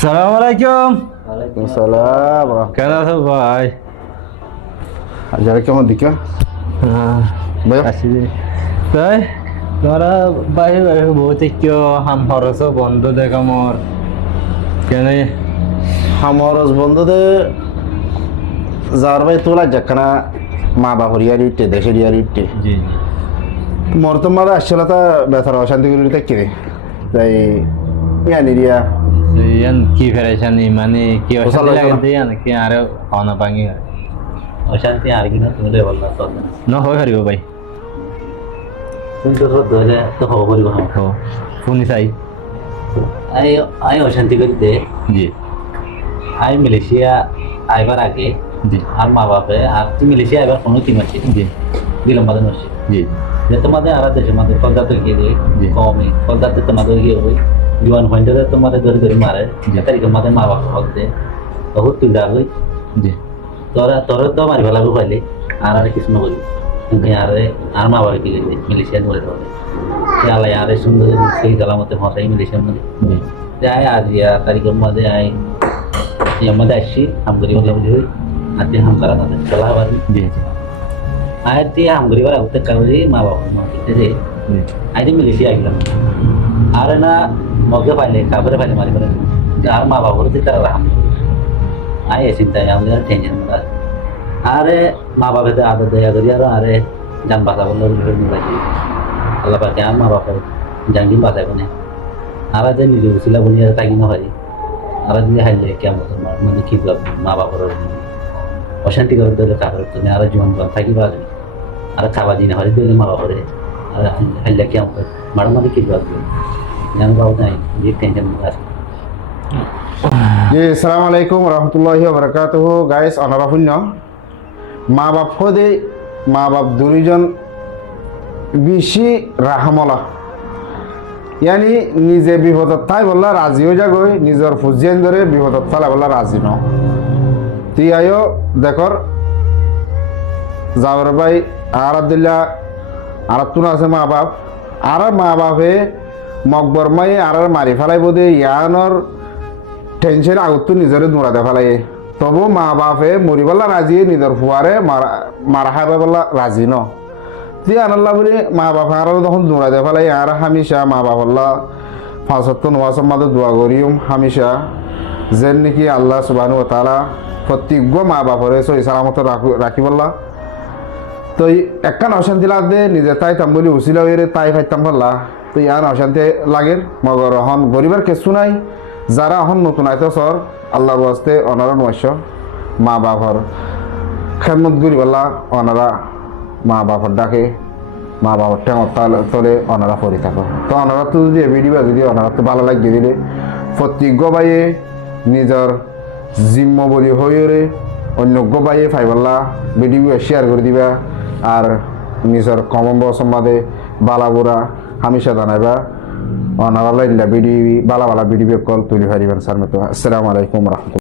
সালাম আলাইকুম। ওয়ালাইকুম সালাম। কেন আছো ভাই? যারা কেমন দিকা ভাই আছি তাই তোরা বাইরে বাইরে বহুত কেউ হাম খরচ বন্ধ দেখ আমার কেন আমার বন্ধুদের যার ভাই তোলা যাকখানা মা বাপর ইয়ার ইটে দেশের ইয়ার ইটে জি মোর তোমার আসলে তা ব্যথার অশান্তি করে থাকি রে তাই ইয়ানি রিয়া ইয়ান কি ফেরাইছানি মানে কি অশান্তি লাগে দিয়া নাকি আরো খাওয়ানা পাঙ্গি অশান্তি আর কি না তুমি বললা চল ন হয় হারিব ভাই তুমি তো সব ধরে তো হব বলব ও ফোন চাই আই আই অশান্তি করে দে জি আই মালয়েশিয়া আইবার আগে জি আর মা বাপে আর তুমি মালয়েশিয়া আইবার কোনো কি মাসি জি দিলাম বাদে মাসি জি যে তোমাদের আর দেশে আমাদের কলকাতা গিয়ে জি। কমে কলকাতা তোমাদের গিয়ে ওই জোয়ান পয়েন্টে তোমাদের ধরে ধরে মারে যে তারিখে আমাদের মা বাপ হক দে বহুত তুই দা হই জি তোরা তোরা তো মারি ফেলাবো পাইলে আর আর কিছু না বলি কিন্তু আর মা বাবা কি গেলে মালয়েশিয়া ধরে ধরে আল্লাহ আর সুন্দর সেই গালামতে ভাষাই মালয়েশিয়ার মধ্যে জি যাই আজ ইয়া তারিখের মধ্যে আই ইয়ার মধ্যে আসছি হামগরি মোটামুটি হই আজকে হাম করা না চলা আবার জি আয় দিয়ে হামগরি বার হতে কারণে মা বাবা মাকে যে আই দিয়ে মালয়েশিয়া আসলাম আর না মগে পাইলে কাপড়ে পাইলে মারি করে আর মা বাবা বলতে তারা রাম আয় চিন্তায় আমাদের টেনশন মধ্যে আরে মা বাবাতে আদর দেয়া করি আর আরে জান বাঁচা বললো আল্লাহ পাকে আর মা বাবার জানি বাঁচাবে না আর যে নিজে উচিলা বলি তাই না হয় আর যদি হাইলে কেমন মানে কি মা বাবার অশান্তি করে দিলে কাপড় তো আর জীবন থাকি পারে আর খাবার দিনে হয় দিলে মা বাবারে আর হাইলে কেমন মার মানে কি বাঁচবে জান বাবু নাই যে টেনশন আছে জি আসসালামু আলাইকুম রহমতুল্লাহি ওয়া বারাকাতুহু গাইস অনারা শূন্য মা বাপ হদে মা বাপ দুইজন বেশি রাহমলা ইয়ানি নিজে বিপদত থাই বললা রাজিও যাগই নিজের ফুজিয়ান ধরে বিপদত থালা বললা রাজি ন তুই আয়ো দেখর যাওয়ার ভাই আর আব্দুল্লাহ আর তুন আছে মা বাপ আর মা বাপে মকবর মাই আর মারি ফেলাই বোধে ইয়ানোর টেনশন আগত নিজরে দৌড়াতে ফেলাই তবু মা বাপে মরিবাল্লা রাজি নিজের ফুয়ারে মারা খাইবা বললা রাজি ন তুই আনাল্লা বলি মা বাপ আর তখন দৌড়াতে ফেলাই আর হামিশা মা বাপল্লা ফাঁসত্ব নোয়াসর মাঝে দোয়া করিম হামিশা যেন নাকি আল্লাহ সুবহানাহু ওয়া তাআলা প্রত্যেক মা বাপরে সই সালামত রাখি বললা তো একখান অশান্তি লাগবে নিজে তাই তাম বলি উচিলা হয়ে তাই ফাইতাম পারলা তো ইয়ার অশান্তি লাগে মগর হন গরিবের কিছু নাই যারা এখন নতুন আইতে সর আল্লাহর বাস্তে অনারা নয়স মা বাপর খেদমত করি বললা অনারা মা বাপর ডাকে মা বাবার ঠেঙর তলে অনারা পড়ে থাকো তো অনারা তো যদি ভিডিও যদি অনারা তো ভালো লাগিয়ে দিলে প্রত্যেক বাইয়ে নিজের জিম্ম বলি হয়ে অন্য বাইয়ে ফাইবল্লা ভিডিও শেয়ার করে দিবা আর নিজের কমন সম্বাদে বালাগুড়া হামিশা জানাইবা অনারা লাইলা ভিডিও বালা বালা ভিডিও কল তুলি ফারিবেন স্যার মতো আসসালামু আলাইকুম রহমতুল্লাহ।